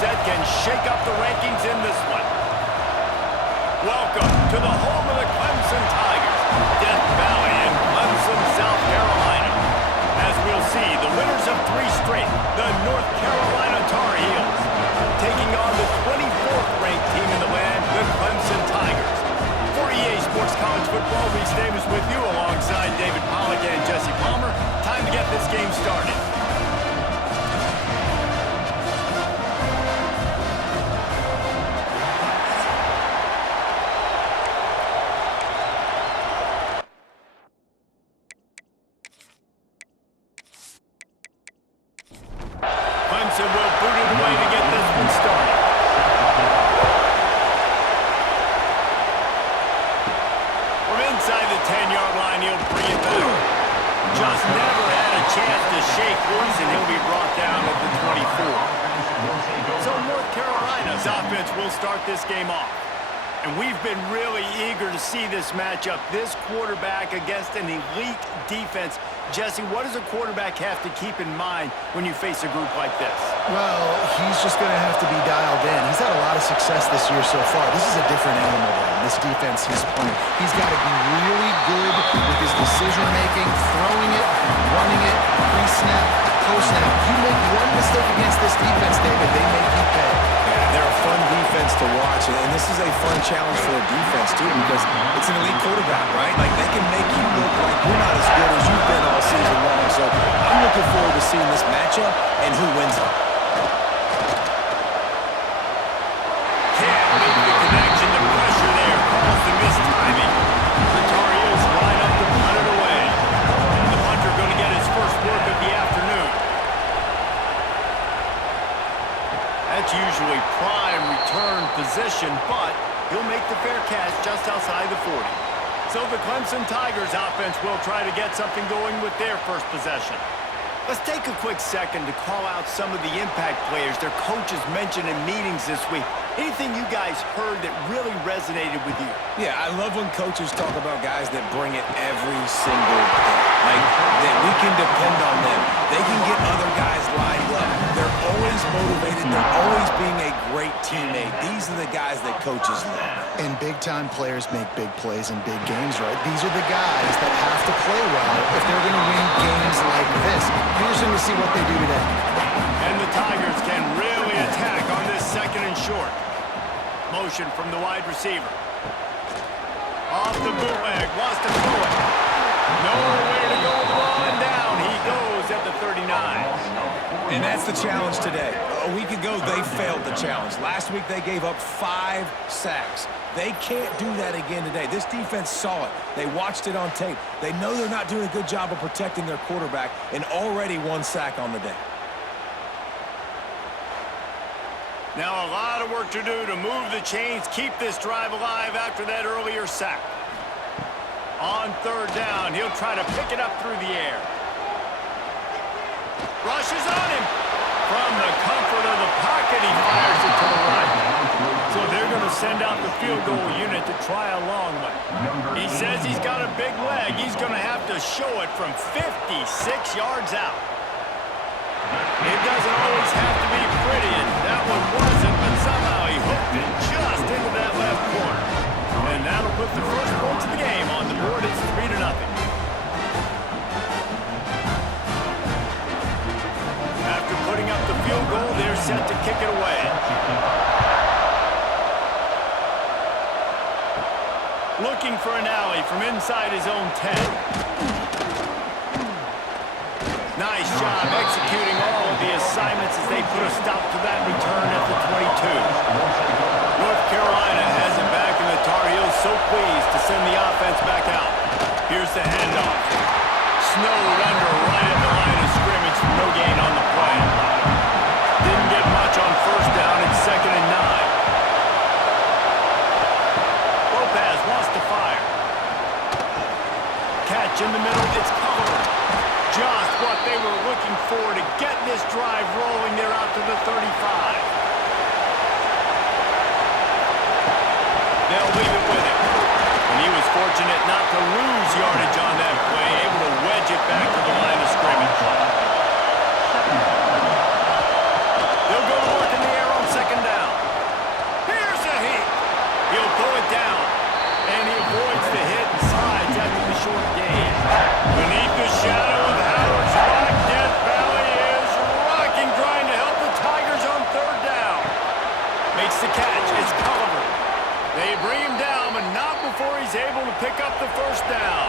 upset can shake up the rankings in this one. Welcome to the home of the Clemson Tigers, Death Valley in Clemson, South Carolina. As we'll see, the winners of 3 straight, the North Carolina Tar Heels, taking on the 24th ranked team in the land, the Clemson Tigers. For EA Sports College Football, Reese Davis with you alongside David Pollack and Jesse Palmer. Time to get this game started. Clemson will boot it away to get this one started. From inside the 10-yard line, he'll bring it back. Just never had a chance to shake loose, and he'll be brought down at the 24. So North Carolina's offense will start this game off. And we've been really eager to see this matchup, this quarterback against an elite defense. Jesse, what does a quarterback have to keep in mind when you face a group like this? Well, he's just going to have to be dialed in. He's had a lot of success this year so far. This is a different animal than this defense he's playing. He's got to be really good with his decision-making, throwing it, running it, pre-snap, post-snap. You make one mistake against this defense, David, they make you pay. They're a fun defense to watch, and this is a fun challenge for the defense, too, because it's an elite quarterback, right? Like, they can make you look like you're not as good as you've been all season long. So I'm looking forward to seeing this matchup and who wins it. Can't make the connection. The pressure there caused the missed timing. The Tar Heels line up to punt it away. The punter going to get his first work of the afternoon. That's usually prime return position, but he'll make the fair catch just outside the 40. So the Clemson Tigers offense will try to get something going with their first possession. Let's take a quick second to call out some of the impact players their coaches mentioned in meetings this week. Anything you guys heard that really resonated with you? Yeah, I love when coaches talk about guys that bring it every single day. Like, that we can depend on them. They can get other guys lined up. They're always motivated. They're always being a great teammate. These are the guys that coaches love. And big-time players make big plays in big games, right? These are the guys that have to play well if they're going to win games like this. Here's them to see what they do today. And the Tigers can really attack on this second and short. Motion from the wide receiver. Off the bootleg, wants to throw it. Nowhere to go with the ball, and down he goes at the 39. And that's the challenge today. A week ago, they failed the challenge. Last week, they gave up 5 sacks. They can't do that again today. This defense saw it. They watched it on tape. They know they're not doing a good job of protecting their quarterback, and already 1 sack on the day. Now a lot of work to do to move the chains, keep this drive alive after that earlier sack. On third down, he'll try to pick it up through the air. Rushes on him. From the comfort of the pocket, he fires it to the right. So they're going to send out the field goal unit to try a long one. He says he's got a big leg. He's going to have to show it from 56 yards out. It doesn't always have to be pretty, and that one wasn't, but somehow he hooked it just into that left corner. And that'll put the first points of the game on the board. It's 3-0. After putting up the field goal, they're set to kick it away. Looking for an alley from inside his own 10. Nice job executing all of the assignments as they put a stop to that return at the 22. North Carolina has it back, and the Tar Heels so pleased to send the offense back out. Here's the handoff. Snowed under right at the line of scrimmage. No gain on the play. Didn't get much on first down. It's 2nd and 9. Lopez wants to fire. Catch in the middle. It's covered. Just what they were looking for to get this drive rolling. They're out to the 35. They'll leave it with him. And he was fortunate not to lose yardage on that play, able to wedge it back to the line of scrimmage. They'll go to work in the air on 2nd Makes the catch. It's covered. They bring him down, but not before he's able to pick up the first down.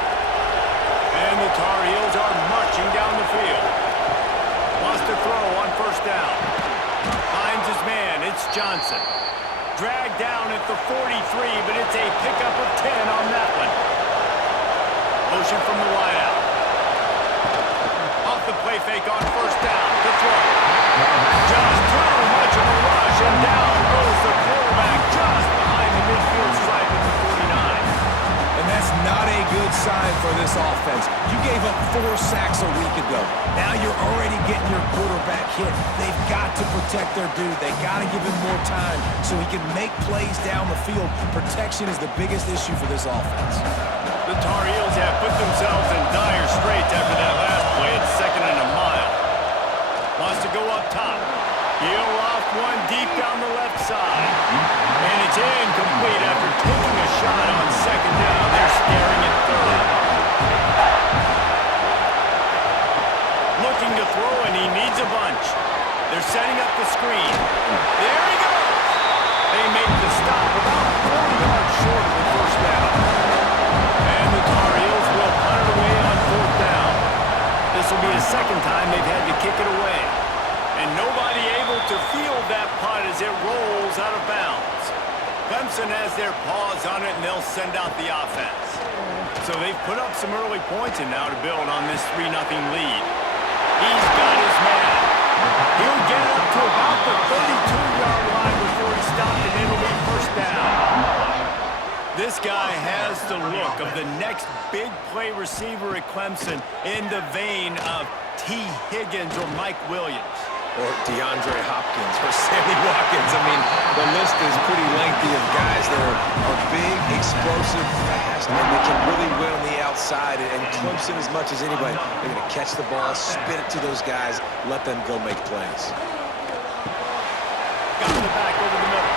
And the Tar Heels are marching down the field. Wants to throw on first down. Finds his man. It's Johnson. Dragged down at the 43, but it's a pickup of 10 on that one. Motion from the wideout. Off the play fake on first down. To throw. Just too much of a rush, and down goes the quarterback just behind the midfield stripe at the 49. And that's not a good sign for this offense. You gave up 4 sacks a week ago. Now you're already getting your quarterback hit. They've got to protect their dude. They got to give him more time so he can make plays down the field. Protection is the biggest issue for this offense. The Tar Heels have put themselves in dire straits after that last play. It's 2nd and a mile. Wants to go up top. He'll off one deep down the left side. And it's incomplete after taking a shot on 2nd down. They're staring at 3rd. Looking to throw, and he needs a bunch. They're setting up the screen. There he goes. They make the stop about 4 yards short of the first down. And the Tar Heels will punt it away on 4th down. This will be the 2nd time they've had to kick it away. And nobody able to field that punt as it rolls out of bounds. Clemson has their paws on it, and they'll send out the offense. So they've put up some early points and now to build on this 3-0 lead. He's got his man. He'll get up to about the 32-yard line before he's stopped, and it'll be first down. This guy has the look of the next big play receiver at Clemson in the vein of T. Higgins or Mike Williams. Or DeAndre Hopkins or Sammy Watkins. I mean, the list is pretty lengthy of guys that are big, explosive, fast, and they can really win on the outside. And Clemson, as much as anybody, they're going to catch the ball, spit it to those guys, let them go make plays. Got the back over the middle.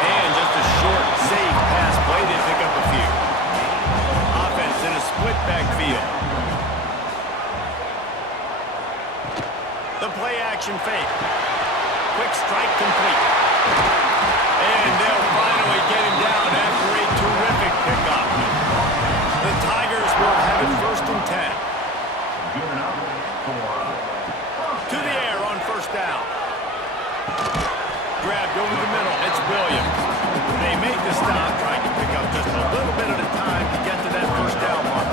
And just a short, safe pass play. They pick up a few. Offense in a split backfield. The play-action fake. Quick strike complete. And they'll finally get him down after a terrific pickup. The Tigers will have it 1st and 10. To the air on first down. Grabbed over the middle. It's Williams. They make the stop, trying to pick up just a little bit at a time to get to that first down mark.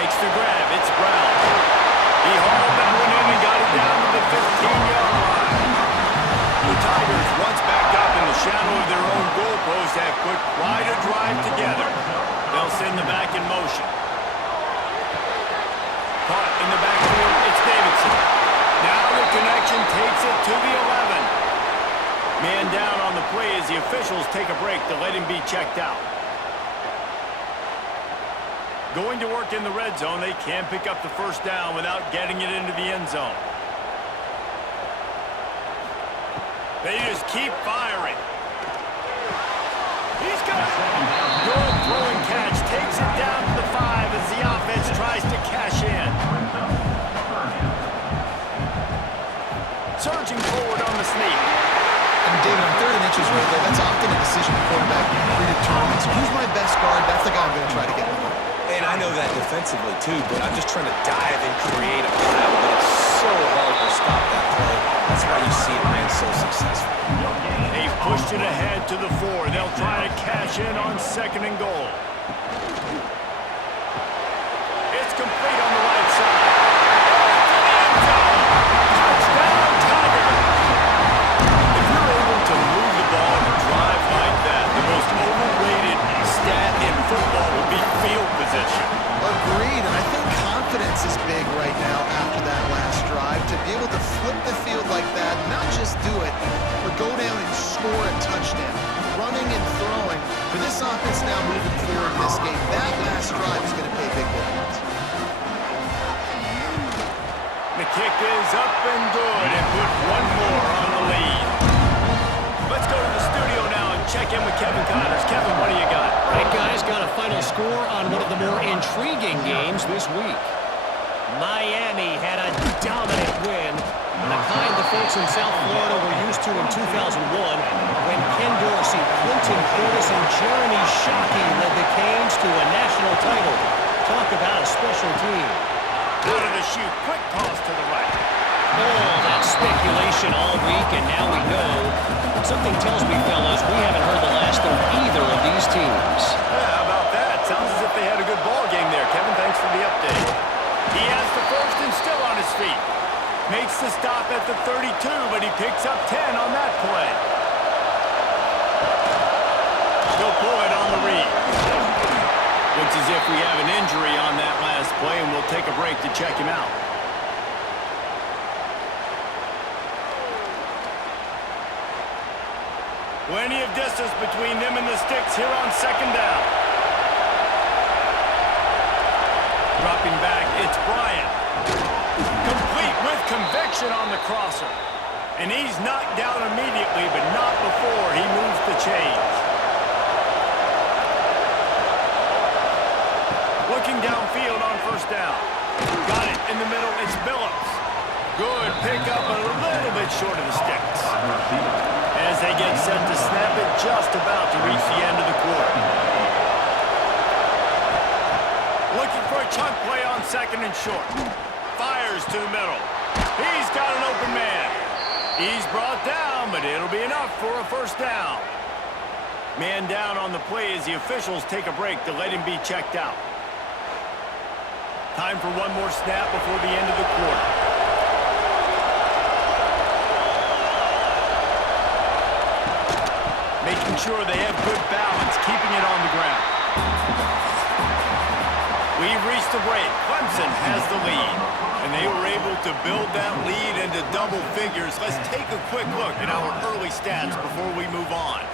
Makes the grab. It's Brown. He hauled that one in and got it down to the 15-yard line. The Tigers, once backed up in the shadow of their own goalpost, have put quite a drive together. They'll send the back in motion. Caught in the backfield. It's Davidson. Now the connection takes it to the 11. Man down on the play as the officials take a break to let him be checked out. Going to work in the red zone, they can't pick up the first down without getting it into the end zone. They just keep firing. He's got it. Good throwing catch. Takes it down to the 5 as the offense tries to cash in. Surging forward on the sneak. And David, on 3rd and inches right there, that's often a decision the quarterback predetermines. Who's my best guard? That's the guy I'm going to try to get with. And I know that defensively, too, but I'm just trying to dive and create a cloud, but it's so hard to stop that play. That's why you see it ran so successful. They've pushed it ahead to the 4. They'll try to cash in on 2nd and goal. It's complete on the right side. Touchdown, Tigers! If you're able to move the ball and drive like that, the most overrated stat in football would be field position. Agreed, and I think confidence is big right now after that last drive. To be able to flip the field like that, not just do it, but go down and score a touchdown. Running and throwing. For this offense now moving forward in this game, that last drive is going to pay big dividends. The kick is up and good, and put one more on the lead. Let's go to the studio now and check in with Kevin Connors. Kevin, what do you got? All right, guys, got a final score on one of the more intriguing games this week. Miami had a dominant win, the kind the folks folks in South Florida were used to in 2001 when Ken Dorsey, Clinton Portis, and Jeremy Shockey led the Canes to a national title. Talk about a special team. Out of the chute, quick toss to the right. Oh, that speculation all week, and now we know. Something tells me, fellas, we haven't heard the last of either of these teams. Yeah, how about that? Sounds as if they had a good ball game there. Kevin, thanks for the update. He has the first and still on his feet. Makes the stop at the 32, but he picks up 10 on that play. He'll pull it on the read. Looks as if we have an injury on that last play, and we'll take a break to check him out. Plenty of distance between them and the sticks here on second down. Dropping back, it's Bryant. Complete with conviction on the crosser. And he's knocked down immediately, but not before he moves the chains. Looking downfield on first down. Got it in the middle, it's Billups. Good pickup, but a little bit short of the sticks. As they get set to snap it, just about to reach the end of the quarter. Looking for a chunk play on second and short. Fires to the middle. He's got an open man. He's brought down, but it'll be enough for a first down. Man down on the play as the officials take a break to let him be checked out. Time for one more snap before the end of the quarter. Making sure they have good balance, keeping it on the ground. We've reached the break. Clemson has the lead, and they were able to build that lead into double figures. Let's take a quick look at our early stats before we move on.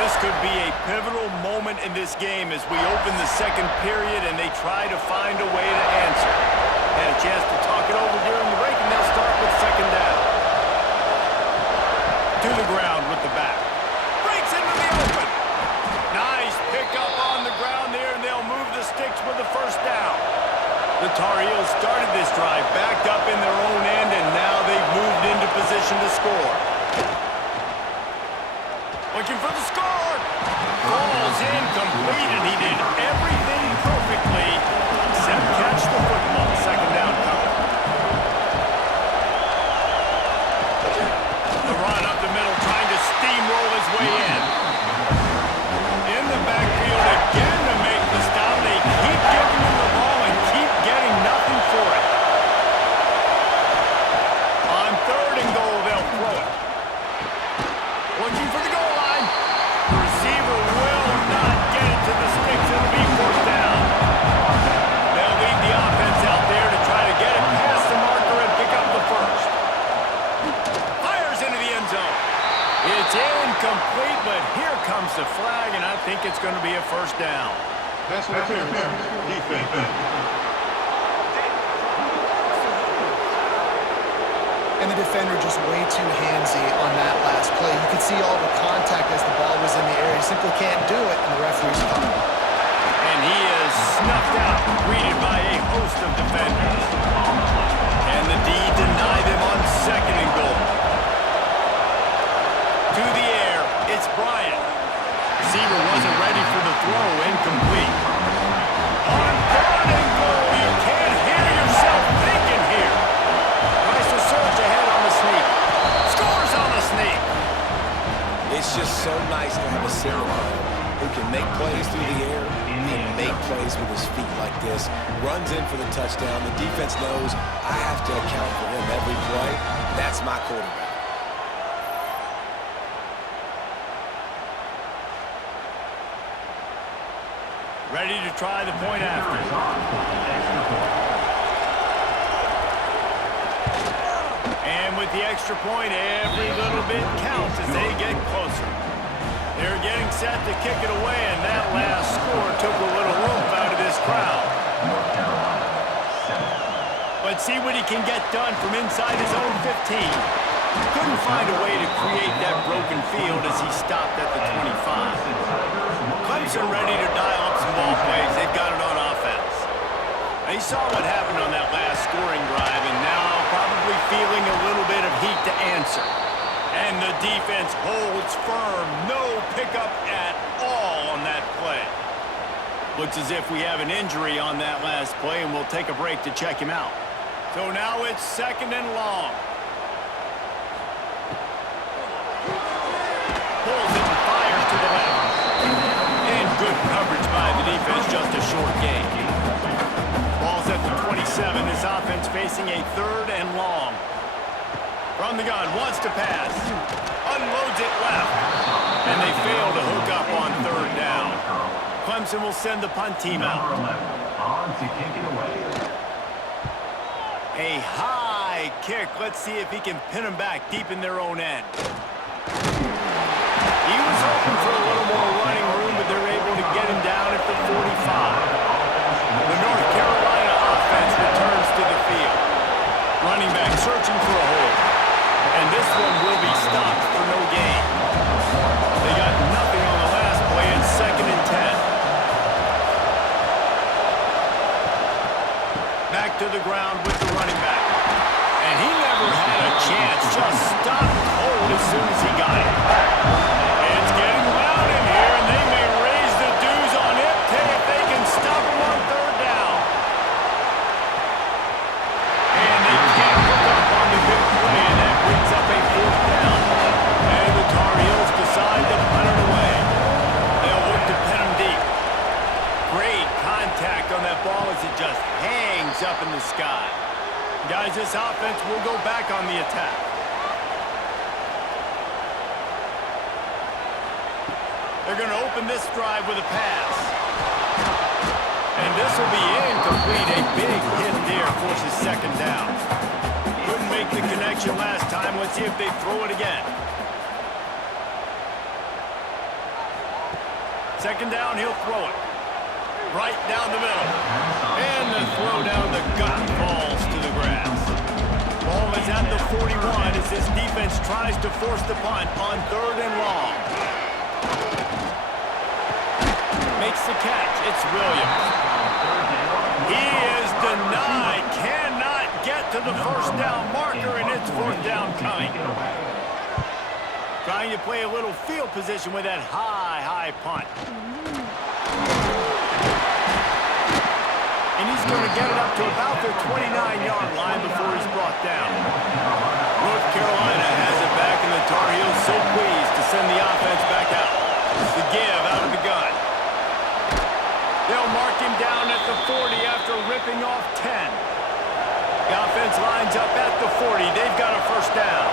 This could be a pivotal moment in this game as we open the second period and they try to find a way to answer. Had a chance to talk it over during the break, and they'll start with second down. To the ground with the back. Breaks into the open. Nice pickup on the ground there, and they'll move the sticks with the first down. The Tar Heels started this drive backed up in their own end, and now they've moved into position to score. Looking for the score. Falls incomplete, and he did everything perfectly except catch the football. Second down coming. The run up the middle, trying to steamroll his way in. In the backfield again to make the stop. They keep giving him the ball and keep getting nothing for it. On third and goal, they'll throw it. Looking for the goal line. The receiver will not get it to the sticks. It'll be fourth down. They'll lead the offense out there to try to get it past the marker and pick up the first. Fires into the end zone. It's incomplete, but here comes the flag, and I think it's going to be a first down. Pass interference. Defense. And the defender just way too handsy on that last play. You could see all the contact as the ball was in the air. He simply can't do it, and the referee's calling. And he is snuffed out, greeted by a host of defenders. And the D deny them on second and goal. To the air, it's Bryant. Receiver wasn't ready for the throw, incomplete. On third and goal, you can't hear yourself thinking here. Tries to surge ahead on the sneak. Scores on the sneak. It's just so nice to have a center who can make plays through the air and make plays with his feet like this. Runs in for the touchdown. The defense knows I have to account for him every play. That's my quarterback. Ready to try the point after. And with the extra point, every little bit counts as they get closer. They're getting set to kick it away, and that last score took a little rope out of this crowd. But see what he can get done from inside his own 15. Couldn't find a way to create that broken field as he stopped at the 25. Clemson ready to dial up some ball plays. They've got it on offense. They saw what happened on that last scoring drive, and now probably feeling a little bit of heat to answer. And the defense holds firm. No pickup at all on that play. Looks as if we have an injury on that last play, and we'll take a break to check him out. So now it's 2nd and long. Pulls it and fires to the left. And good coverage by the defense, just a short gain. Ball's at the 27. This offense facing a 3rd and long. From the gun, wants to pass. Unloads it left. And they fail to hook up on 3rd down. Clemson will send the punt team out. A high kick. Let's see if he can pin them back deep in their own end. He was hoping for a little more running room, but they're able to get him down at the 45. The North Carolina offense returns to the field. Running back searching for a hole. And this one will be stopped for no gain. They got nothing on the last play. It's 2nd and 10. Back to the ground with the running back. And he never had a chance. Just stopped cold as soon as he got it. It's getting loud in here, and they may raise the dues on it if they can stop him on 3rd down. And they can't hook up on the big play, and that brings up a 4th down. And the Tar Heels decide to punt it away. They'll look to pin him deep. Great contact on that ball as it just hangs up in the sky. Guys, this offense will go back on the attack. They're going to open this drive with a pass. And this will be incomplete. A big hit there forces 2nd down. Couldn't make the connection last time. Let's see if they throw it again. 2nd down, he'll throw it. Right down the middle. And the throw down the gut falls to the grass. Ball is at the 41 as this defense tries to force the punt on 3rd and long. Makes the catch. It's Williams. He is denied. Cannot get to the 1st down marker, and it's 4th down coming. Trying to play a little field position with that high punt. And he's going to get it up to about the 29-yard line before he's brought down. North Carolina has it back, and the Tar Heels so pleased to send the offense back out. The give out of the gun. They'll mark him down at the 40 after ripping off 10. The offense lines up at the 40. They've got a 1st down.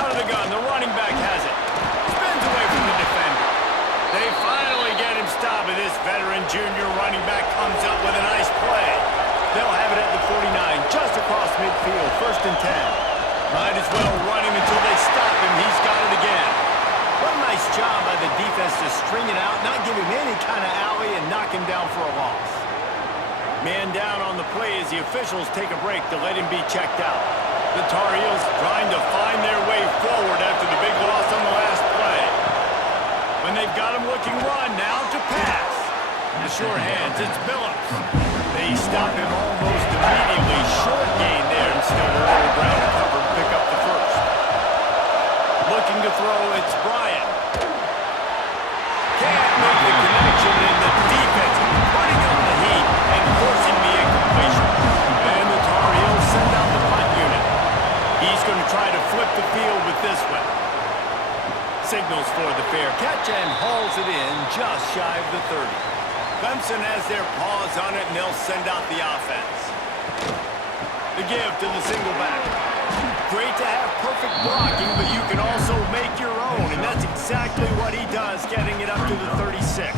Out of the gun, the running back has it. Spins away from the defender. They finally get him stopped, and this veteran junior running back comes up with a nice play. They'll have it at the 49, just across midfield, 1st and 10. Might as well run him until they stop him. He's got it again. What a nice job by the defense to string it out, not give him any kind of alley, and knock him down for a loss. Man down on the play as the officials take a break to let him be checked out. The Tar Heels trying to find their way forward after the big loss on the last play. When they've got him looking run, now to pass. The sure hands, it's Billups. They stop him almost immediately. Short gain there, and still a little ground to cover to pick up the 1st. Looking to throw, it's Bryant. Can't make the connection, and the defense putting on the heat and forcing the incompletion. And the Tar Heels send out the punt unit. He's going to try to flip the field with this one. Signals for the fair catch and hauls it in just shy of the 30. Clemson has their paws on it, and they'll send out the offense. The give to the single back. Great to have perfect blocking, but you can also make your own, and that's exactly what he does, getting it up to the 36.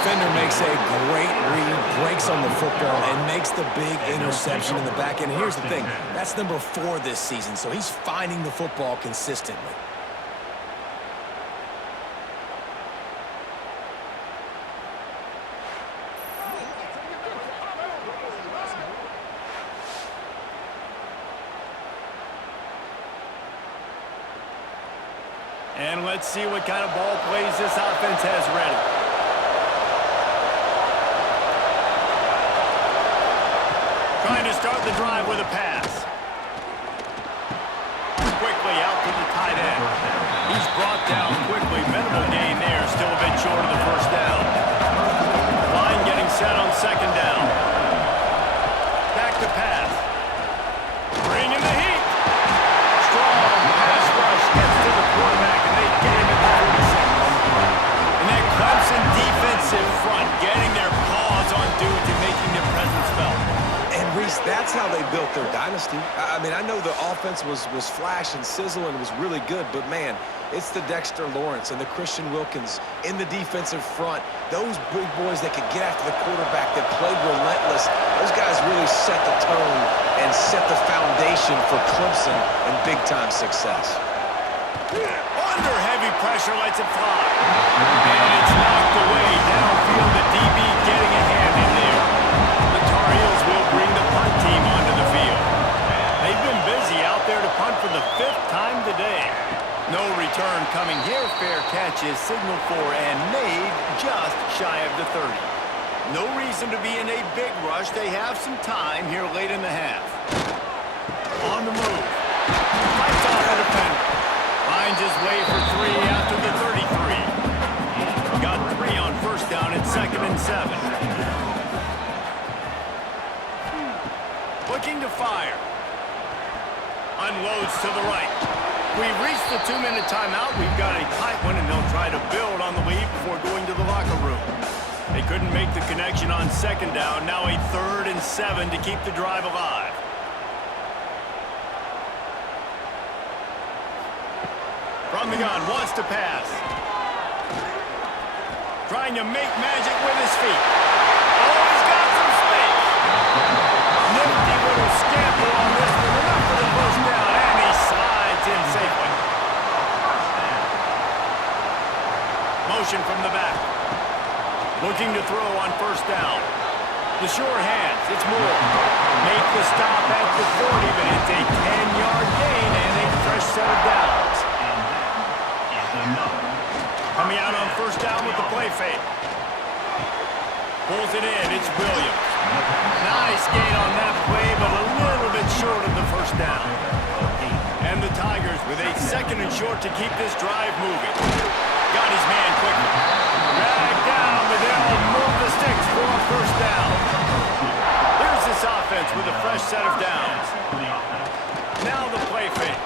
Defender makes a great read, breaks on the football, and makes the big interception in the back end. Here's the thing, that's number 4 this season, so he's finding the football consistently. And let's see what kind of ball plays this offense has ready. Trying to start the drive with a pass. Quickly out to the tight end. He's brought down quickly. Minimal gain there. Still a bit short of the first down. Line getting set on second down. Back to pass. Bring in the heat. Strong pass rush. Gets to the quarterback, and they get him at the 46. And that Clemson defensive front getting their paws on dudes and making their presence felt. And Reese, that's how they built their dynasty. I mean, I know the offense was flash and sizzle and was really good, but man, it's the Dexter Lawrence and the Christian Wilkins in the defensive front. Those big boys that could get after the quarterback, that played relentless. Those guys really set the tone and set the foundation for Clemson and big-time success. Under heavy pressure, lets it fly. And it's knocked away downfield. The DB getting a hand in there. The Tar Heels will bring the punt team onto the field. They've been busy out there to punt for the 5th time today. No return coming here. Fair catch is signaled for and made just shy of the 30. No reason to be in a big rush. They have some time here late in the half. On the move. Fights off a defender. Finds his way for 3 after the 33. Got 3 on first down at 2nd and 7. Looking to fire. Unloads to the right. We've reached the 2-minute timeout. We've got a tight one, and they'll try to build on the lead before going to the locker room. They couldn't make the connection on second down. Now a 3rd and 7 to keep the drive alive. From the gun, wants to pass. Trying to make magic with his feet. Oh, he's got some space. Nifty little scamper on this one. Enough for the first down, and he slides in safely. Motion from the back. Looking to throw on first down. The sure hands, it's Moore. Make the stop at the 40, but it's a 10-yard gain and a fresh set of downs. Coming out on first down with the play fake. Pulls it in, it's Williams. Nice gain on that play, but a little bit short of the first down. And the Tigers with a 2nd and short to keep this drive moving. Got his man quickly. Dragged down, but they'll move the sticks for a first down. Here's this offense with a fresh set of downs. Now the play fake.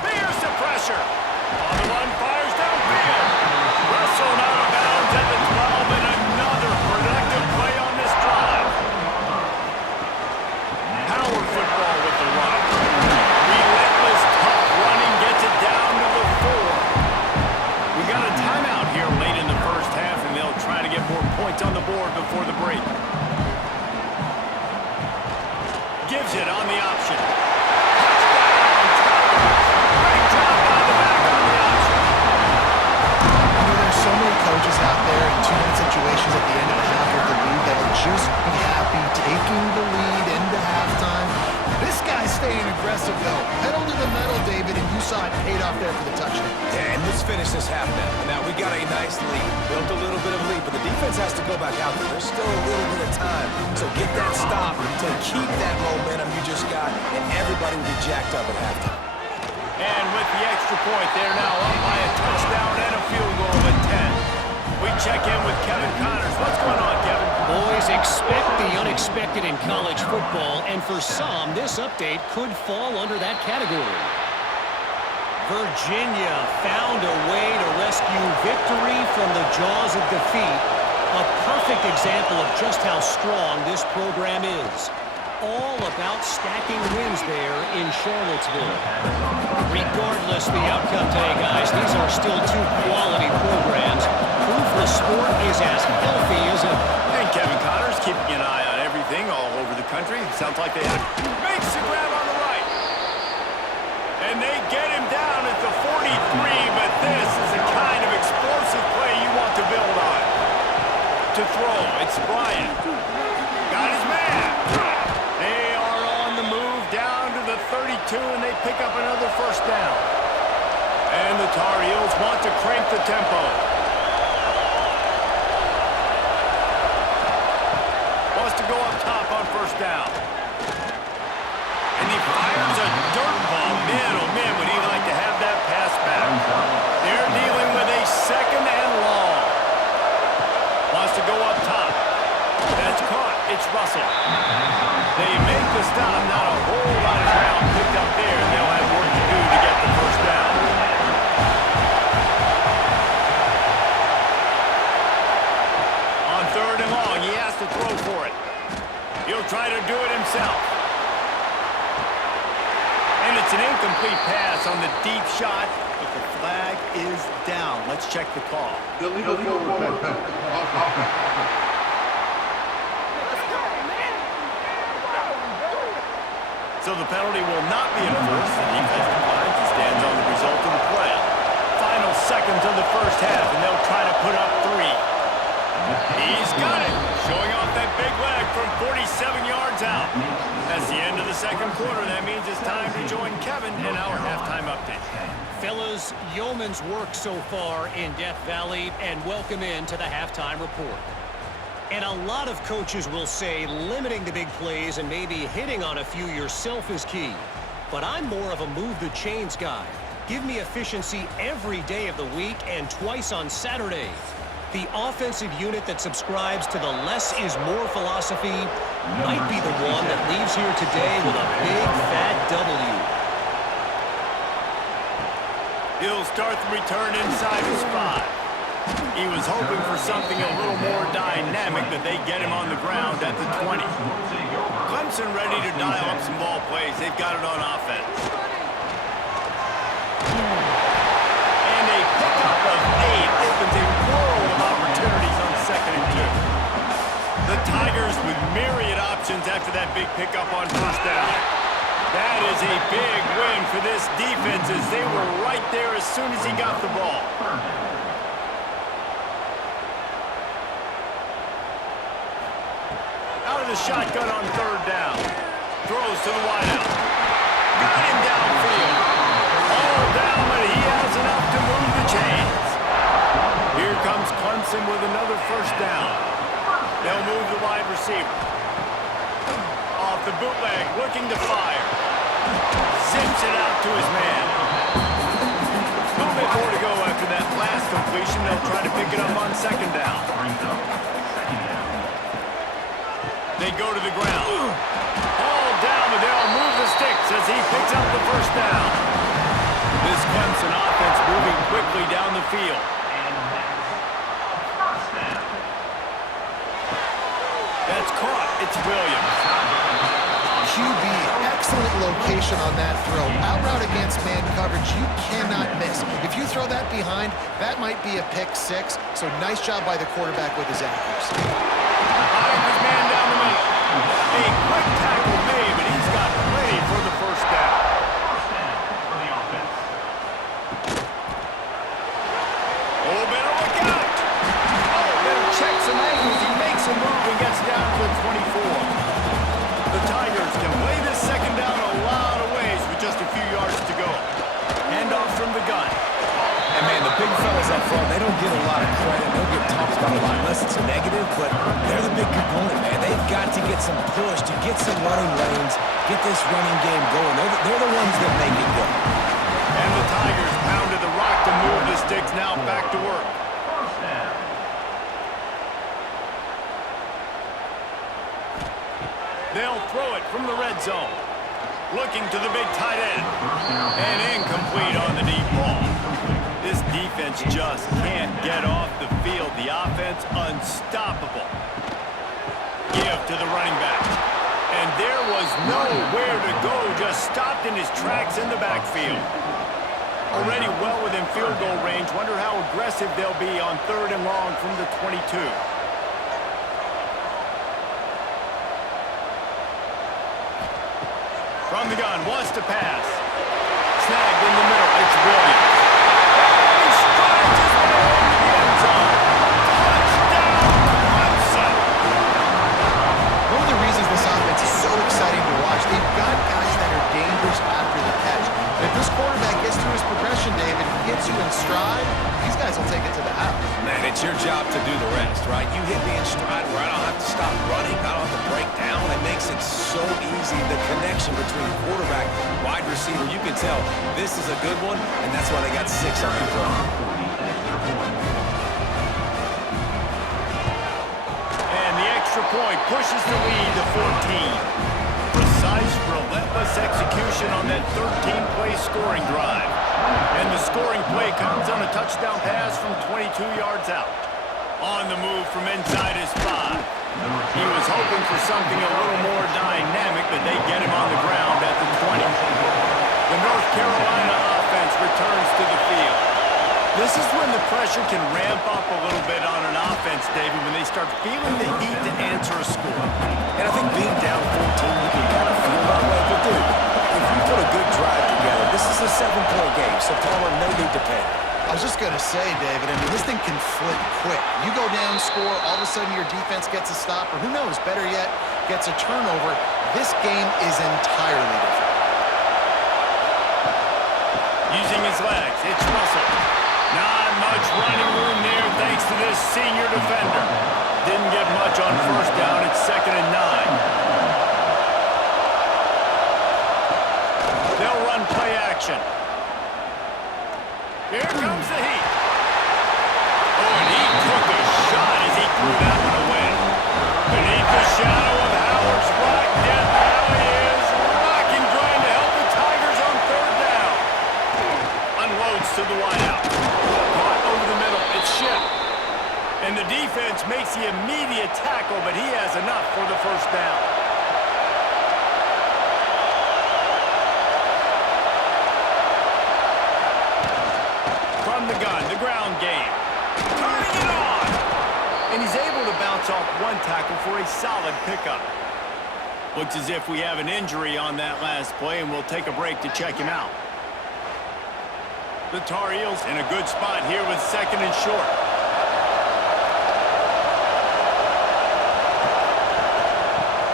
There's the pressure. On the run, fires downfield. Wrestled out of bounds at the 12, and another productive play on this drive. Power football with the run. Relentless, tough running gets it down to the 4. We got a timeout here late in the first half, and they'll try to get more points on the board before the break. Gives it on the option. So many coaches out there in 2-minute situations at the end of the half of the lead that will just be happy taking the lead into halftime. This guy's staying aggressive, though. Pedal to the metal, David, and you saw it paid off there for the touchdown. Yeah, and let's finish this half now. Now, we got a nice lead. Built a little bit of lead, but the defense has to go back out there. There's still a little bit of time. So get that stop to keep that momentum you just got, and everybody will be jacked up at halftime. And with the extra point, they're now up by a touchdown and a field goal at 10. We check in with Kevin Connors. What's going on, Kevin? Boys, expect the unexpected in college football, and for some, this update could fall under that category. Virginia found a way to rescue victory from the jaws of defeat. A perfect example of just how strong this program is. All about stacking wins there in Charlottesville. Regardless the outcome today, guys, these are still 2 quality programs. Proof the sport is as healthy as ever. And Kevin Connors keeping an eye on everything all over the country. Sounds like they have makes the grab on the right. And they get him down at the 43, but this is the kind of explosive play you want to build on. To throw, it's Bryant. Got his man. They are on the move down to the 32, and they pick up another first down. And the the Tar Heels want to crank the tempo. Wants to go up top on first down. And he fires a dirt ball. Man, oh man, would he like to have that pass back. They're dealing with a second and long. Wants to go up top. That's caught. It's Russell. They make the stop. Not a whole lot of ground picked up there. They'll have work to do to get the first down. On third and long, he has to throw for it. He'll try to do it himself. And it's an incomplete pass on the deep shot, but the flag is down. Let's check the call. Illegal forward pass. Offense. So the penalty will not be enforced. The defense declines and stands on the result of the play. Final seconds of the first half, and they'll try to put up 3. He's got it. Showing off that big leg from 47 yards out. That's the end of the second quarter. That means it's time to join Kevin in our halftime update. Fellas, yeoman's work so far in Death Valley, and welcome into the halftime report. And a lot of coaches will say limiting the big plays and maybe hitting on a few yourself is key. But I'm more of a move the chains guy. Give me efficiency every day of the week and twice on Saturday. The offensive unit that subscribes to the less is more philosophy might be the one that leaves here today with a big fat W. He'll start the return inside his 5. He was hoping for something a little more dynamic, but they get him on the ground at the 20. Clemson ready to dial up some ball plays. They've got it on offense. And a pickup of 8 opens a world of opportunities on 2nd and 2. The Tigers with myriad options after that big pickup on first down. That is a big win for this defense as they were right there as soon as he got the ball. Out of the shotgun on third down. Throws to the wideout. Got him downfield. All down, but he has enough to move the chains. Here comes Clemson with another first down. They'll move the wide receiver. Off the bootleg, looking to fire. Zips it out to his man. A little bit more to go after that last completion. They'll try to pick it up on second down. They go to the ground. All down, but they'll move the sticks as he picks up the first down. This Clemson offense moving quickly down the field. That's caught. It's Williams. QB, excellent location on that throw. Out route against man coverage, you cannot miss. If you throw that behind, that might be a pick 6. So nice job by the quarterback with his accuracy. His man down the middle. A quick tackle made, but he's got plenty for the first down. Oh, better look out. Oh, better check some angles. He makes a move and gets down to the 24. The Tigers can play this second down a lot of ways with just a few yards to go. Handoff from the gun. And man, the big fellas up front, they don't get a lot of credit. They'll get talked about a lot unless it's a negative, but they're the big component, man. They've got to get some push, to get some running lanes, get this running game going. They're the ones that make it go. And the Tigers pounded the rock to move the sticks. Now back to work. They'll throw it from the red zone. Looking to the big tight end. And incomplete on the deep ball. This defense just can't get off the field. The offense unstoppable. Give to the running back. And there was nowhere to go. Just stopped in his tracks in the backfield. Already well within field goal range. Wonder how aggressive they'll be on third and long from the 22. From the gun, wants to pass. Snagged in the middle. It's Williams. He strides his way into the end zone. Touchdown, Clemson. One of the reasons this offense is so exciting to watch, they've got guys that are dangerous after the catch. If this quarterback gets through his progression, David, gets you in stride, these guys will take it to the house. Man, it's your job to do the rest, right? You hit me in stride where I don't have to stop running, I don't have to break down. It makes it so easy. The connection between quarterback, wide receiver, you can tell this is a good one, and that's why they got 6 on the throw. And the extra point pushes the lead to 14. Precise, relentless execution on that 13-play scoring drive. And the scoring play comes on a touchdown pass from 22 yards out. On the move from inside his 5. He was hoping for something a little more dynamic, but they get him on the ground at the 20. The North Carolina offense returns to the field. This is when the pressure can ramp up a little bit on an offense, David, when they start feeling the heat to answer a score. And I think being down 14, you can kind of feel that way. But, dude, if you put a good drive together, this is a 7-point game, so Palmer, no need to panic. I was just going to say, David, I mean, this thing can flip quick. You go down, score, all of a sudden your defense gets a stop, or who knows, better yet, gets a turnover. This game is entirely different. Using his legs, it's Russell. Not much running room there thanks to this senior defender. Didn't get much on first down. It's 2nd and 9. They'll run play action. Here comes the heat. Oh, and he took a shot as he threw that one away. Beneath the shadow of Howard's rock, Death Valley is rocking, trying to help the Tigers on 3rd down. Unloads to the wideout. Caught over the middle. It's Ship. And the defense makes the immediate tackle, but he has enough for the 1st down. From the gun, the ground game. Turning it on! And he's able to bounce off one tackle for a solid pickup. Looks as if we have an injury on that last play, and we'll take a break to check him out. The Tar Heels in a good spot here with 2nd and short.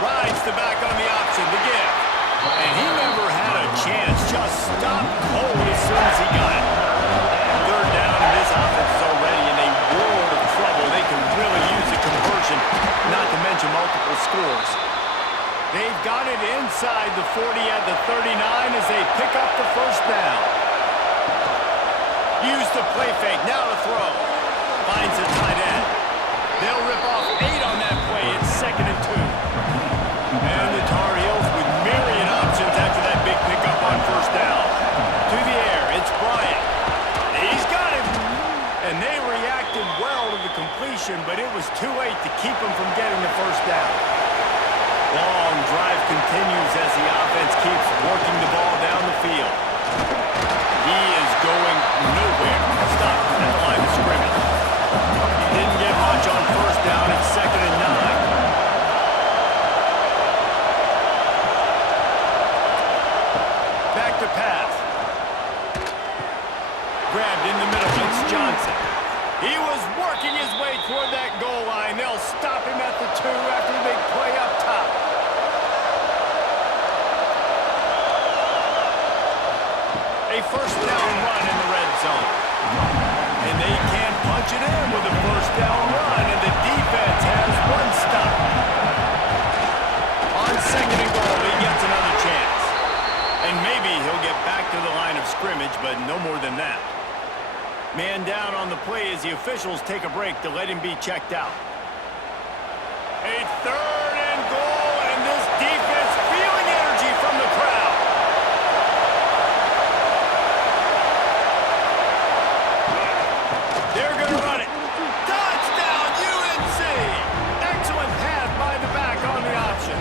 Rides the back on the option to give. And he never had a chance. Just stopped cold as soon as he got it. 3rd down, and this offense is already in a world of trouble. They can really use a conversion, not to mention multiple scores. They've got it inside the 40 at the 39 as they pick up the 1st down. Use the play fake, now to throw. Finds a tight end. They'll rip off 8 on that play. It's 2nd and 2. And the Tar Heels with myriad options after that big pickup on 1st down. To the air, it's Bryant. He's got him. And they reacted well to the completion, but it was too late to keep him from getting the 1st down. Long drive continues as the offense keeps working the ball down the field. He is going nowhere. Stop at the line of scrimmage. Didn't get much on 1st down. It's 2nd and 9. Back to pass. Grabbed in the middle. It's Johnson. He was working his way toward that goal line. They'll stop him at the 2 after the big play up top. A 1st down run in the red zone. And they can't punch it in with a 1st down run, and the defense has 1 stop. On 2nd and goal, he gets another chance. And maybe he'll get back to the line of scrimmage, but no more than that. Man down on the play as the officials take a break to let him be checked out. A 3rd and goal, and this defense feeling energy from the crowd. They're going to run it. Touchdown, UNC! Excellent pass by the back on the option.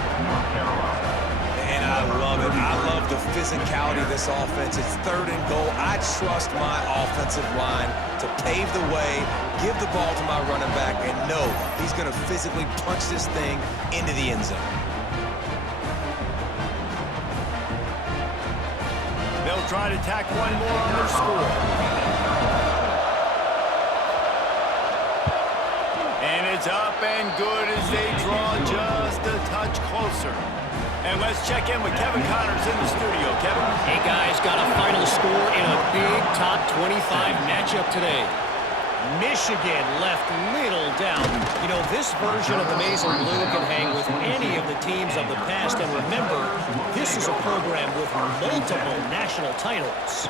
And I love it. I love the physicality of this offense. It's 3rd and goal. I trust my offensive line to pave the way, give the ball to my running back, and know he's going to physically punch this thing into the end zone. They'll try to tack 1 more on their score. And it's up and good as they draw just a touch closer. And let's check in with Kevin Connors in the studio. Kevin? Hey, guys, got a final score in a big top 25 matchup today. Michigan left little doubt. You know, this version of the Maize and Blue can hang with any of the teams of the past. And remember, this is a program with multiple national titles.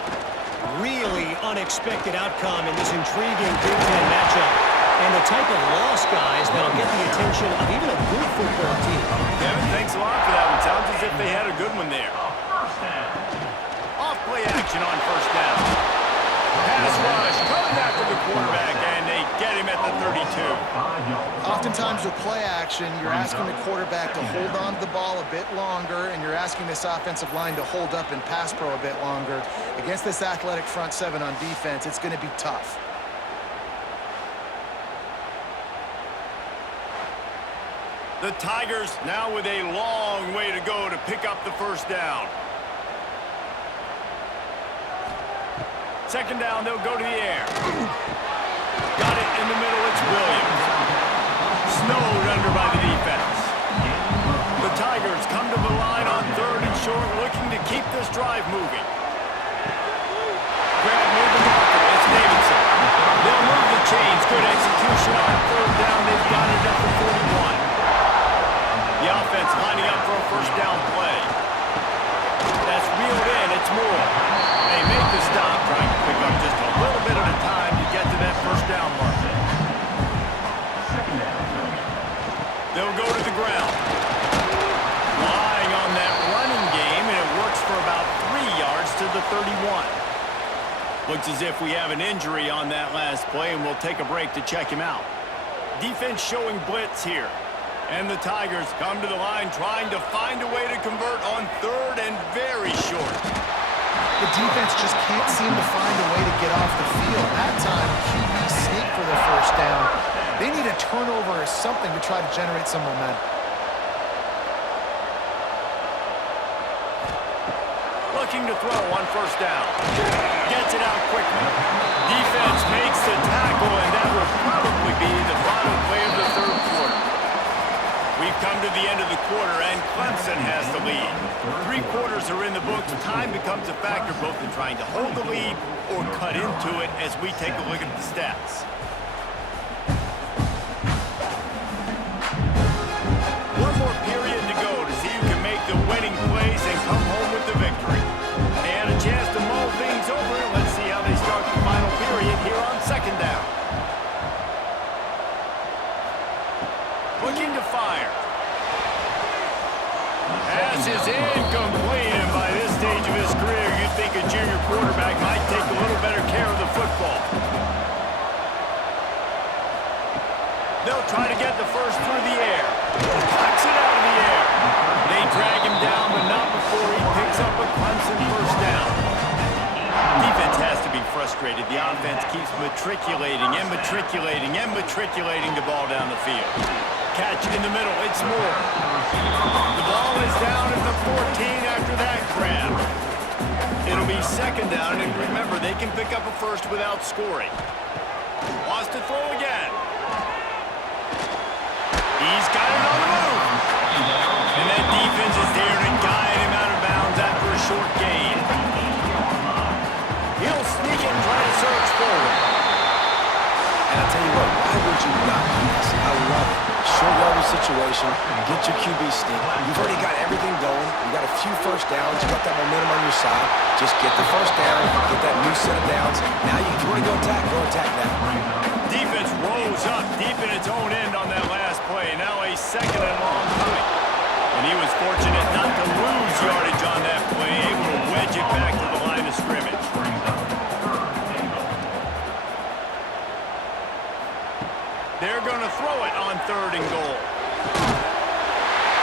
Really unexpected outcome in this intriguing Big Ten matchup. And the type of loss, guys, that'll get the attention of even a good football team. Kevin, thanks a lot for that one. Sounds as if they had a good one there. Off play action on first down. Pass rush coming after the quarterback, and they get him at the 32. Oftentimes with play action, you're asking the quarterback to hold on to the ball a bit longer, and you're asking this offensive line to hold up in pass pro a bit longer. Against this athletic front seven on defense, it's going to be tough. The Tigers now with a long way to go to pick up the first down. Second down, they'll go to the air. Got it in the middle, it's Williams. Snowed under by the defense. The Tigers come to the line on third and short, looking to keep this drive moving. Grab near the marker, it's Davidson. They'll move the chains, good execution on third down, they've got it at the 41. The offense lining up for a first down play. That's reeled in, it's Moore. They make the stop, trying to pick up just a little bit at a time to get to that first down mark. They'll go to the ground. Lying on that running game, and it works for about 3 yards to the 31. Looks as if we have an injury on that last play, and we'll take a break to check him out. Defense showing blitz here. And the Tigers come to the line trying to find a way to convert on third and very short. The defense just can't seem to find a way to get off the field. That time, QB sneak for the first down. They need a turnover or something to try to generate some momentum. Looking to throw on first down. Gets it out quickly. Defense makes the tackle, and that will probably be the final play of the third quarter. We've come to the end of the quarter, and Clemson has the lead. 3 quarters are in the books. Time becomes a factor both in trying to hold the lead or cut into it as we take a look at the stats. One more period to go to see who can make the winning plays and come home with the victory. They had a chance to mull things over. Let's see how they start the final period here on second down. Looking to fire. Pass is incomplete, and by this stage of his career, you'd think a junior quarterback might take a little better care of the football. They'll try to get the first through the air. Knocks it out of the air. They drag him down, but not before he picks up a Clemson first down. Defense has to be frustrated. The offense keeps matriculating and matriculating and matriculating the ball down the field. Catch in the middle, it's Moore. The ball is down at the 14 after that grab. It'll be second down, and remember, they can pick up a first without scoring. Wants to throw again. He's got it on the move. And that defense is there to guide him out of bounds after a short gain. He'll sneak and try to surge forward. And I'll tell you what, why would you not do this? I love it. Short yardage situation, get your QB sneak. You've already got everything going. You got a few first downs. You got that momentum on your side. Just get the first down, get that new set of downs. Now you can really go attack now. Defense rose up deep in its own end on that last play. Now a second and long coming. And he was fortunate not to lose yardage on that play, able to wedge it back to the line of scrimmage. They're going to throw it on third and goal.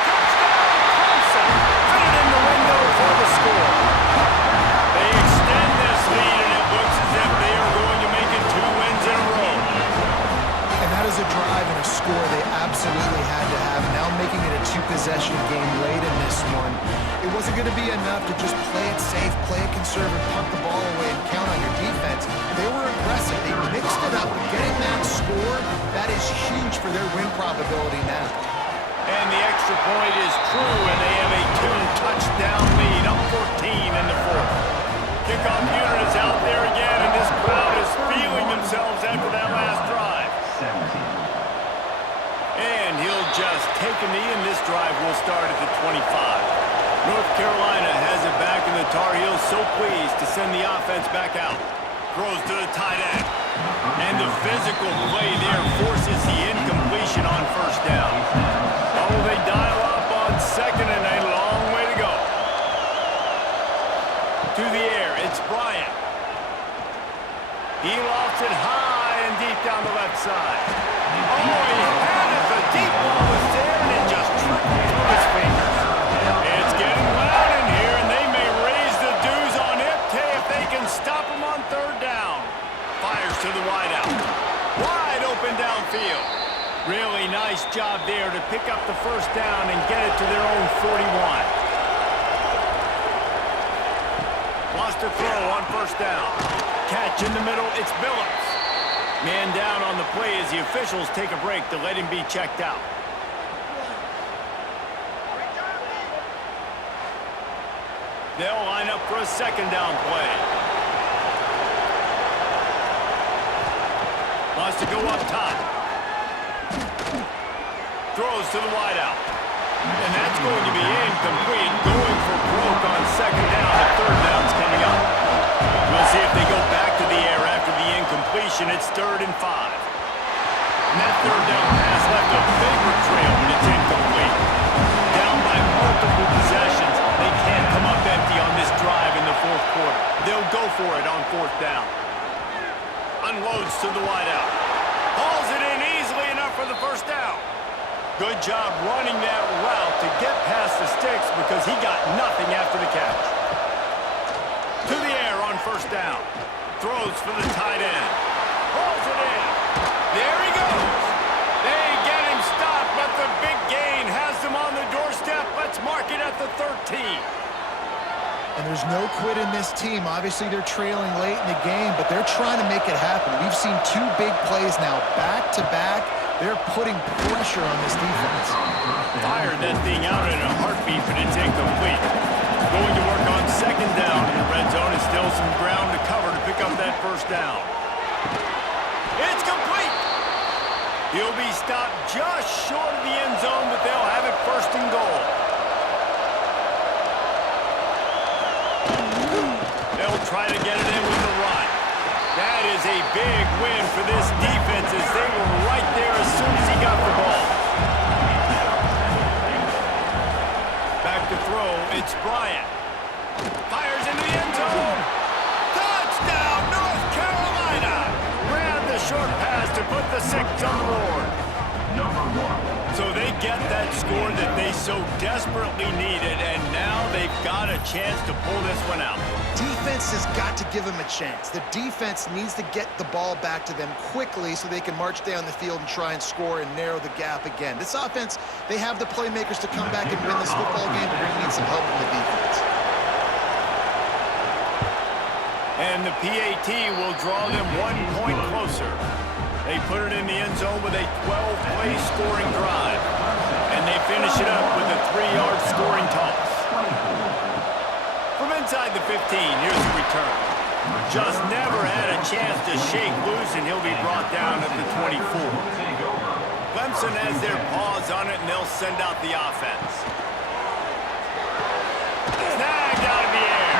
Touchdown, Clemson! Put it in the window for the score. They extend this lead, and it looks as if they are going to make it 2 wins in a row. And that is a drive and a score they absolutely had to have. Now making it a 2-possession game late in this one. It wasn't going to be enough to just play it safe, play it conservative, punt the ball away, and count on your defense. They were aggressive. They mixed it up. Getting that score, that is huge for their win probability now. And the extra point is true, and they have a down lead, up 14 in the fourth. Kickoff unit is out there again, and this crowd is feeling themselves after that last drive. And he'll just take a knee, and this drive will start at the 25. North Carolina has it back, and the Tar Heels so pleased to send the offense back out. Throws to the tight end. And the physical play there forces the incompletion on first down. Oh, they dial up on second, and a long way to go. To the air, it's Bryant. He lofts it high and deep down the left side. Oh, he had it. The deep ball was there, and it just trickled through his fingers. It's getting loud in here, and they may raise the dues on Ipke if they can stop him on third down. Fires to the wideout. Wide open downfield. Really nice job there to pick up the first down and get it to their own 41. Lost a throw on first down. Catch in the middle, it's Billups. Man down on the play as the officials take a break to let him be checked out. They'll line up for a second down play. Wants to go up top. Throws to the wideout. And that's going to be incomplete. Going for broke on second down. The third down's coming up. We'll see if they go back to the air after the incompletion. It's 3rd and 5. And that third down pass left a vapor trail, but it's incomplete. Down by multiple possessions. They can't come up empty on this drive in the fourth quarter. They'll go for it on fourth down. Unloads to the wideout. Hauls it in easily enough for the first down. Good job running that route to get past the sticks because he got nothing after the catch. To the air on first down. Throws for the tight end. Hauls it in. There he goes. They get him stopped, but the big gain has them on the doorstep. Let's mark it at the 13. And there's no quit in this team. Obviously, they're trailing late in the game, but they're trying to make it happen. We've seen 2 big plays now, back-to-back. They're putting pressure on this defense. Fired that thing out in a heartbeat, but it's incomplete. Going to work on second down in the red zone. Is still some ground to cover to pick up that first down. It's complete. He'll be stopped just short of the end zone, but they'll have it 1st and goal. They'll try to get it in with the run. That is a big win for this defense as they were right there as soon as he got the ball. Back to throw, it's Bryant. Fires into the end zone. Touchdown, North Carolina! Ran the short pass to put the 6 on the board. So they get that score that they so desperately needed, and now they've got a chance to pull this one out. Defense has got to give them a chance. The defense needs to get the ball back to them quickly so they can march down the field and try and score and narrow the gap again. This offense, they have the playmakers to come back and win this football game, but they're going to need some help from the defense. And the PAT will draw them 1 point closer. They put it in the end zone with a 12-play scoring drive. And they finish it up with a 3-yard scoring toss. From inside the 15, here's the return. Just never had a chance to shake loose, and he'll be brought down at the 24. Clemson has their paws on it, and they'll send out the offense. Snagged out of the air.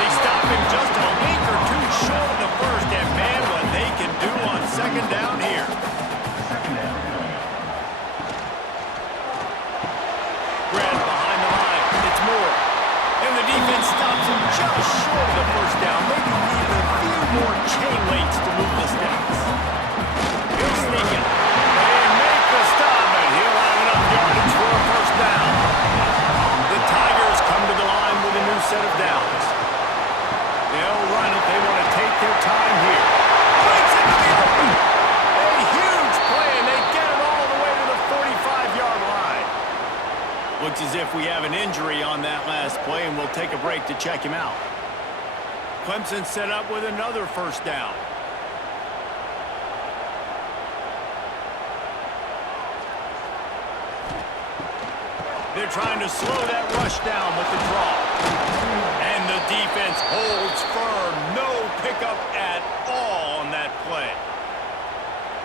They stop him just a week or 2 short of the first, and man, what they can do on second down here. Brad behind the line. It's Moore. And the defense stops him just short of the first down. Maybe need a few more chain links to move the sticks. He'll sneak it. They make the stop, and he'll have enough yardage for a first down. The Tigers come to the line with a new set of downs. They'll run if they want to take their time here. Breaks into the open. A huge play, and they get it all the way to the 45-yard line. Looks as if we have an injury on that last play, and we'll take a break to check him out. Clemson set up with another first down. They're trying to slow that rush down with the draw. And the defense holds firm. No pickup at all on that play.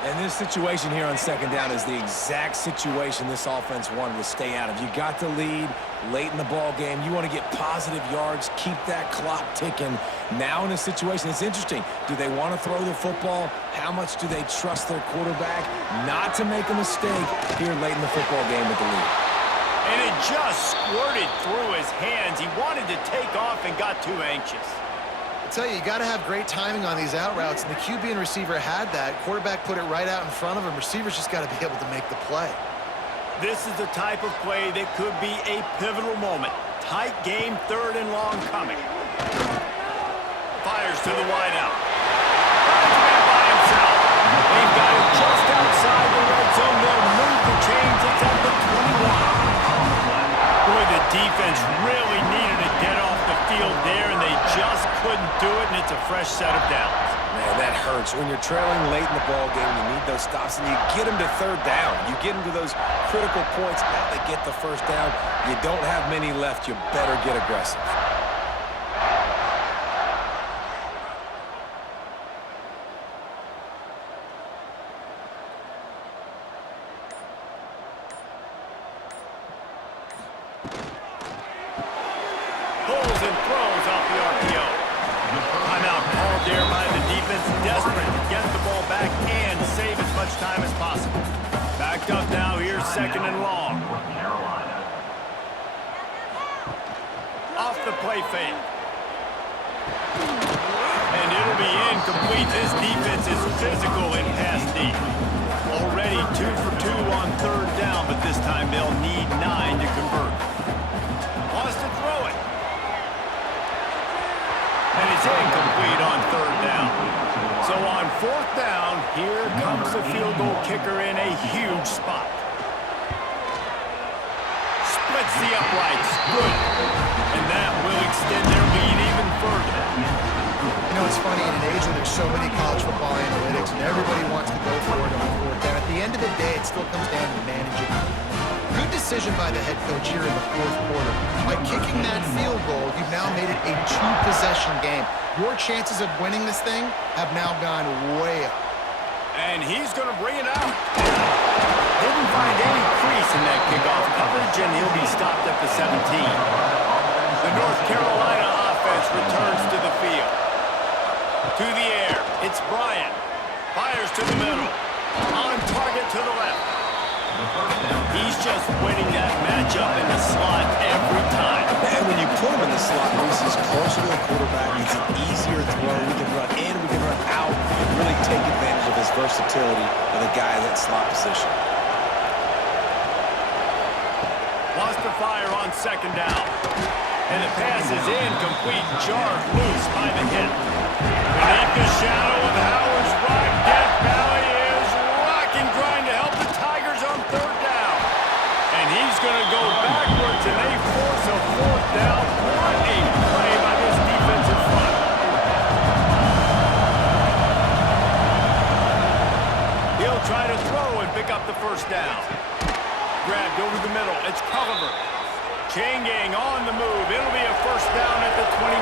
And this situation here on second down is the exact situation this offense wanted to stay out of. You got the lead late in the ball game. You want to get positive yards, keep that clock ticking. Now in a situation, it's interesting. Do they want to throw the football? How much do they trust their quarterback not to make a mistake here late in the football game with the lead? And it just squirted through his hands. He wanted to take off and got too anxious. I tell you got to have great timing on these out routes, and the QB and receiver had that. Quarterback put it right out in front of him. Receivers just got to be able to make the play. This is the type of play that could be a pivotal moment. Tight game, third and long coming. Fires to the wideout. Man by himself. They've got it just outside the red zone. They'll move the chains. It's at the 21. Boy, the defense really needed to get off the field there, and they just couldn't do it, and it's a fresh set of downs. Man, that hurts. When you're trailing late in the ball game, you need those stops, and you get them to third down. You get them to those critical points. Now they get the first down. You don't have many left. You better get aggressive. Pulls and throws off the RPO. Timeout called there by the defense, desperate to get the ball back and save as much time as possible. Backed up now, here's second and long. Off the play fake. And it'll be incomplete. This defense is physical in pass deep. Already 2 for 2 on third down, but this time they'll need 9 to convert. Wants to throw it. And it's incomplete on third down. So on fourth down, here comes the field goal kicker in a huge spot. Splits the uprights. Good. And that will extend their lead even further. You know, it's funny, in an age where there's so many college football analytics and everybody wants to go for it on fourth down, at the end of the day, it still comes down to managing. Good decision by the head coach here in the fourth quarter. By kicking that field goal, you've now made it a 2-possession game. Your chances of winning this thing have now gone way up. And he's going to bring it out. Didn't find any crease in that kickoff coverage, and he'll be stopped at the 17. The North Carolina offense returns to the field. To the air, it's Bryant. Fires to the middle. On target to the left. He's just winning that matchup in the slot every time. And when you put him in the slot, Reese is closer to the quarterback. It's an easier throw. We can run in, we can run out, and really take advantage of his versatility of the guy in that slot position. Wants to fire on second down. And the pass is incomplete, jarred loose by the hit. Beneath the shadow of Howard's Rock, Death Valley is rocking, trying to help the Tigers on third down. And he's going to go backwards, and they force a fourth down. What a play by this defensive front. He'll try to throw and pick up the first down. Grabbed over the middle. It's Culliver. Chain gang on the move. It'll be a first down at the 29.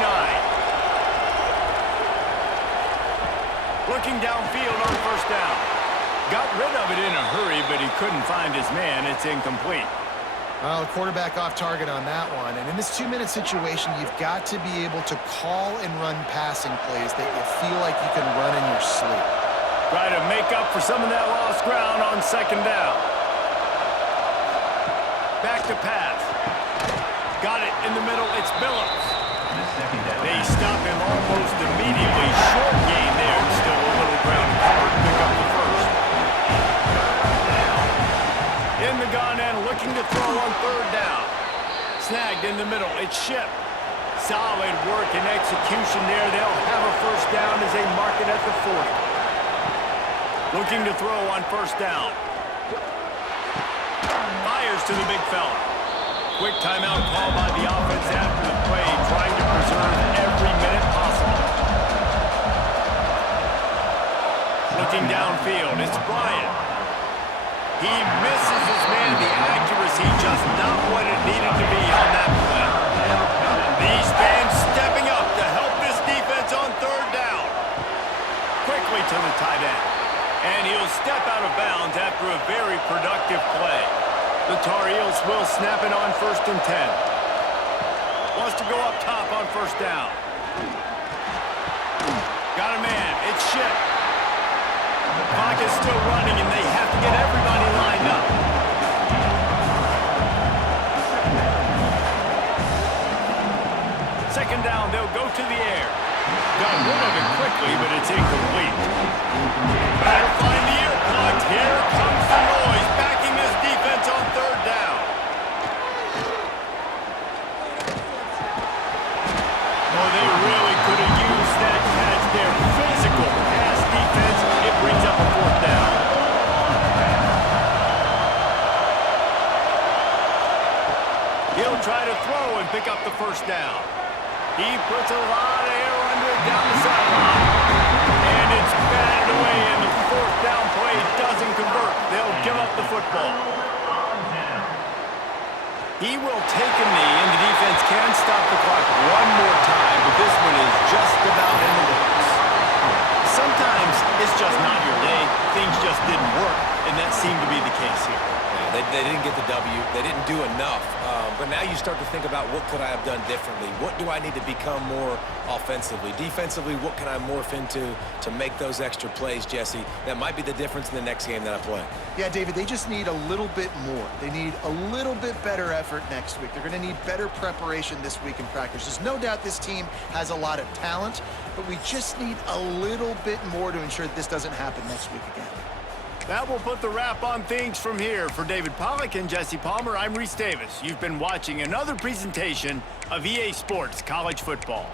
Looking downfield on first down. Got rid of it in a hurry, but he couldn't find his man. It's incomplete. Well, the quarterback off target on that one. And in this 2-minute situation, you've got to be able to call and run passing plays that you feel like you can run in your sleep. Try to make up for some of that lost ground on second down. Back to pass. Got it in the middle. It's Billups. They stop him almost immediately. Short gain there. Still a little ground covered to pick up the first. In the gun and looking to throw on third down. Snagged in the middle. It's Ship. Solid work and execution there. They'll have a first down as they mark it at the 40. Looking to throw on first down. Fires to the big fella. Quick timeout call by the offense after the play, trying to preserve every minute possible. Looking downfield, it's Bryant. He misses his man. The accuracy see just not what it needed to be on that play. These fans stepping up to help this defense on third down. Quickly to the tight end. And he'll step out of bounds after a very productive play. The Tar Heels will snap it on 1st and 10. Wants to go up top on 1st down. Got a man. It's Ship. Clock is still running, and they have to get everybody lined up. Second down, they'll go to the air. Got rid of it quickly, but it's incomplete. Better find the ear plugs. Here comes the noise, backing this defense on third down. Oh, they really could have used that catch there. Physical pass defense. It brings up a 4th down. He'll try to throw and pick up the 1st down. He puts a lot of air under it down the sideline. And it's batted away, and the 4th down play doesn't convert. They'll give up the football. He will take a knee, and the defense can stop the clock one more time, but this one is just about in the works. Sometimes it's just not your day. Things just didn't work, and that seemed to be the case here. Yeah, they didn't get the W. They didn't do enough. But now you start to think about what could I have done differently? What do I need to become more offensively? Defensively, what can I morph into to make those extra plays, Jesse? That might be the difference in the next game that I play. Yeah, David, they just need a little bit more. They need a little bit better effort next week. They're going to need better preparation this week in practice. There's no doubt this team has a lot of talent, but we just need a little bit more to ensure that this doesn't happen next week again. That will put the wrap on things from here. For David Pollack and Jesse Palmer, I'm Reese Davis. You've been watching another presentation of EA Sports College Football.